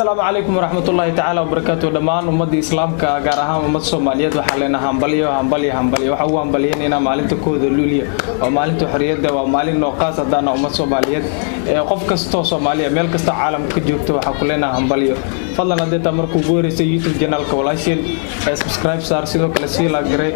السلام عليكم ورحمة الله تعالى وبركاته دمان ومدي إسلام كجارها ومد سوماليات وحلنا همبلية وحوا همبليين هنا مالنت كود اللولية ومالنت حرية ومالين نقاص دانا ومد سوماليات قف كستو سومالية ميل كستو عالم كجوبته وحكلنا همبلية فضلا نديت أمركو جوري سي يوتيوب جنال كولاشين سبسكرايب صار سيدو كلاسي لا جري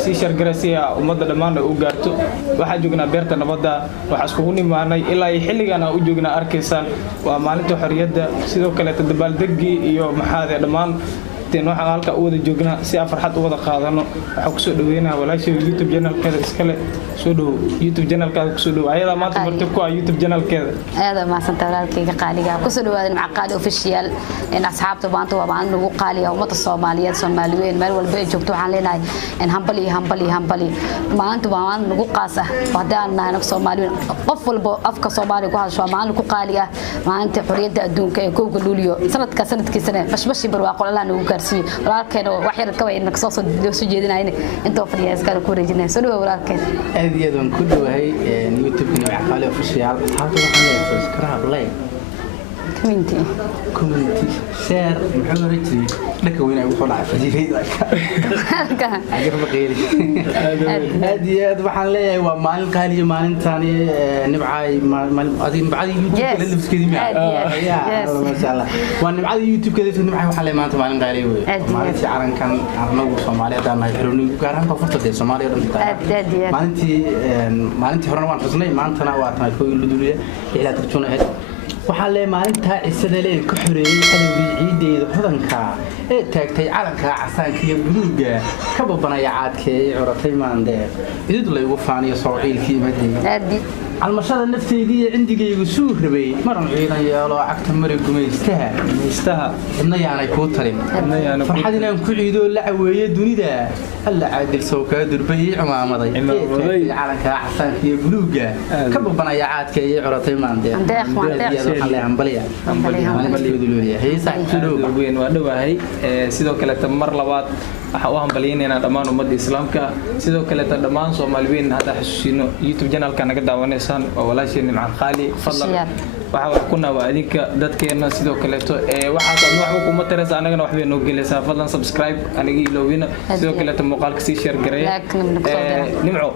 سي شير جري سي ومد دمان وجارتو واحد جوجنا بيرتا نبدا وحسكوني معنا إلا يحل أنا وجوجنا أركيسان ومالنت حرية sidoo kale dabaaldegi iyo maxaade dhamaan teen waxa halka u wada joognaa si aan farxad u wada qaadano waxa ku soo dhaweynaa walaashay YouTube channel-keeda iskale soo dhaw YouTube channel-kaada ku soo dhaw ayada maanta martay ku YouTube channel-keeda aad ma san talaalkayga qaaliga ku soo dhawaadeen macaqaad official in asxaabta maanta waa baan lagu qaaliya umada Soomaaliyeed Soomaaliyeed meel walba ay joogto waxaan leenahay in hambali maanta waa lagu qaasa wadaan nahay Soomaaliyeed qof walba afka Soomaaliga ku hadasho maanta ku qaaliga maanta xorriyadda adduunka ee kooga luuliyo sanadkiisana bashbashi barwaaqo la nagu gaarsiyo walaalkeen wax yar ka weyn ka soo jeedinayna inta fadhiya iskala ku wareejinay soo dhaw walaalkeen aad iyo aad ku dhawahay YouTube-ka macaqaad official halka waxaan leeyahay subscribe like community share محمد رجلي لك وين أقول على فجيري أجر بقيلي هذه waxaan leeyahay waa maalin qaali maalin taani nibcay adin bacdi YouTube اللي بس كذي يا ما شاء الله وانا بعد YouTube كذي nibcay waxaan leeyahay maanta maalin qaali weey maalintii calankan arnagu Soomaaliyeed aan xirnay gaaran ka furtay Soomaaliyeed maalintii horena waan xusnay maantana waa tan ku luduliya ila tarjunahay waxaa le maalinta isada leen ka xoreeyay cadawgii ciideeda hodanka ee taagtay calanka casaanka iyo buluuga ka babanaya caadkee curatay maandee idid la igu faaniyo soociilkii maday almashada nafteedii cindigaygu suu rabay maran ciidan yeelo cagta mari gumaystaha idna yaanay ku talin farxad inaan ku ciido la caweeyo dunida alla caadil soo ka durbay cimaamaday calanka casaanka iyo buluuga ka babanaya caadkee iyo curatay maandee hambalya weyn waa dhawahay sidoo kale mar labaad waxa uu hambalyeynaa dhamaan umada islaamka sidoo kale dhamaan Soomaaliyeed hada xasuusino YouTube channel-ka naga daawaneysaan oo walaasheen macaan qaali fadlan waxa kuna waa adinka dadkeena sidoo kale waxa wax kuma tarees anagana wax bay noo gelaysaa fadlan subscribe aniga iloowina sidoo kale muuqaalka si share gareey nimco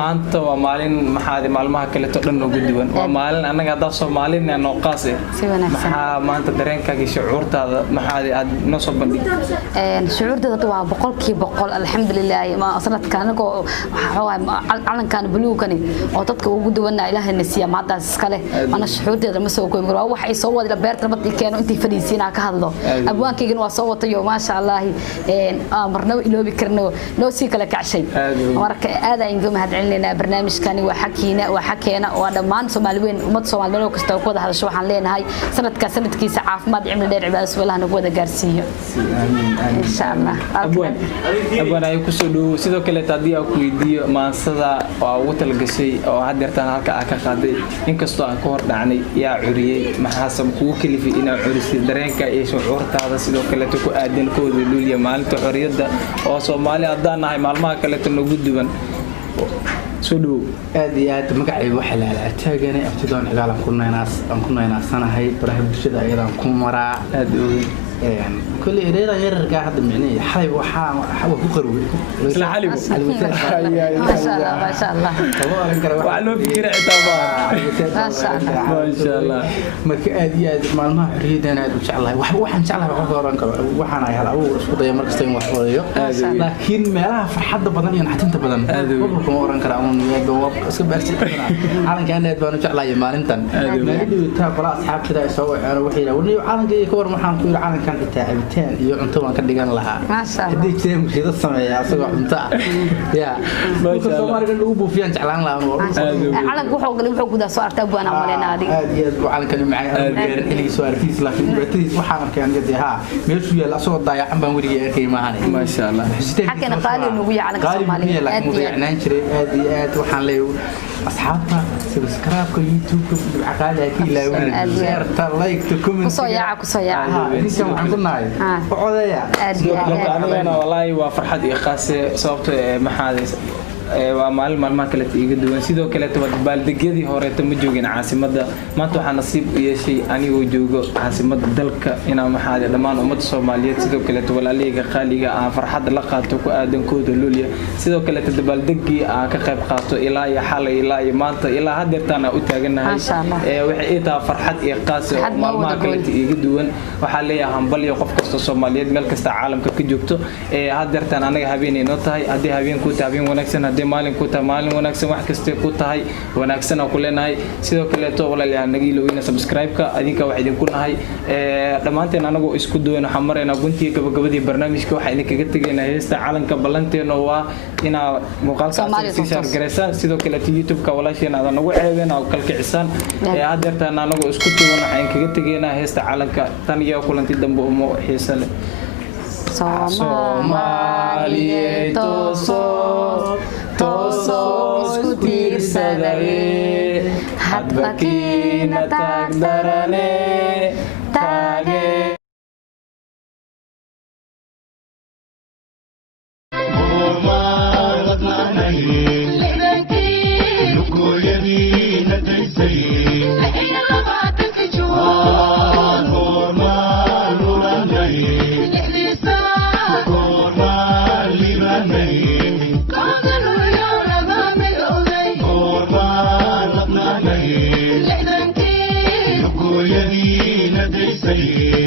maanta waa maalin maxaad maalmaha kale dhan ugu duwan waa maalin anaga hada Soomaaliyeed noo qaasay maxaa maanta dareenkaaga shucuurtaada maxaad aad noo soo bandhig shucuurtaada waa boqolkiiba alxamdulillaah ma sanadkan waxa calankan buluugani oo dadka ugu duwanaa Ilaahay nasiya maadaas iskale ana shucuurteeda ma soo koobi karo wax ay soo wada beerta mad keeno intii fadhiisina ka hadlo abwaankaygan waa soo watayo ma sha Allah marna iloobi karno loo si kala kacshay marka aad ayaan uga mahadcelinaynaa barnaamijkani waa xakeena waa dhamaan Soomaaliyeed umad Soomaaliyeed kasta ku wada hadasho waxaan leenahay sanadkiisa caafimaad cimri dheer cibaado walaah nagu wada gaarsiiyo insha Allah abaan ay ku soo dhaw sidoo kale taadii ku weydiiyo maansada waa ugu talgashay oo hadeertan halka ka qaaday inkastoo aan ka hor dhacnay yaa curiyay maxaasab kugu kalifay inaa curisay dareenka iyo shucuurtaada sidoo kale ku aadan kooda luuliya maalinta xorriyadda oo Soomaali hadaan nahay maalmaha kale nagu duwan soo dhaw aad iyo aad magacayga waxa la taaganay aftidoon cigaal ku naynaasanahay baraha bulshada ayadaan ku maraa aad كل إيرينا يرجع هذا معني حلي وحاول كقروي لا حلي ما شاء الله وعلو فكرة طبعا ما شاء الله مركاديات مالما حريدنا إن شاء الله وحن شاء الله بقدران كرو وحنا يهلا أول سقطة مركزين وحواليه لكن ما لها فرحة بدن يعني حتى بدن وبركم وران كرامون يجواب سبارسي عالن كان يدبر إن شاء الله يمالنتن ما يدو تابلا أصحاب كذا يسوي أنا وحيد وني عالن كي يكبر محن كل عالن كان تعبتين iyo cunto waan ka dhigan lahaa hadii jeem shida sameeyaa asagoo cunto ya Soomaaliga lagu buufiyaan jeclaan lahaa calanku wuxuu gudaa soo artaa buana maleena adiga aad iyo aad calankan macaan xiligi soo arkiis laakiin dhibaatadiis waxaan arkay aniga haa meeshu yaala asagoo daayacan baan wariga arkay maahan ma sha Allah xaqana qaali ugu yahay calanka Soomaaliyeed aad iyo aad waxaan leeyahay asxaabta subscribe-ka YouTube-ka macaqaad ka ilaawina share like comment kusoo yaaca inta waxaan ku nahay وعليا أنا والله وفرحة إخاصة صوت محادث waa maalin maalmaha kale iga duwan sidoo kale dabaaldegyadii horeeta ma joogin caasimada maanta waxaa nasiib u yeeshay anigoo joogo caasimada dalka inaan maxaa dhammaan ummadda Soomaaliyeed sidoo kale walaaleyga qaaliga ah farxad la qaato ku aadankooda luuliya sidoo kale dabaaldegii aan ka qayb qaato ilaa iyo xalay ilaa iyo maanta ilaa hadeertaan u taaganahay waxay ii tahay farxad iyo qaas oo maalmaha kale iga duwan waxaa leeyahay hambaliyo qof kasta Soomaaliyeed meel kasta caalamka ka joogto hadeertaan anaga habeenayno tahay hadii habeen ku tahay habeen wanaagsan hadii maalin ku tahay maalin wanaagsan wax kasta ku tahay wanaagsan oo ku leenahay sidoo kale walaalayaal naga ilowina subscribe-ka adinka wax idin ku nahay dhamaanteen anagoo isku duwan waxaan mareynaa guntii gabagabadii barnaamijka waxa idin kaga tageynaa heesta calanka balanteena waa ina muuqaalkaas si share gareysaan sidoo kale YouTube-ka walaasheen aad nagu ceebeen oo kalkicisaan hadeertaan anagoo isku duwan waxaan kaga tageynaa heesta calanka tan iyo kulanti dambe oo xiiso leh Soomaaliyeed toosoo isku tiirsadaye hadba kiina taagdarane taage Say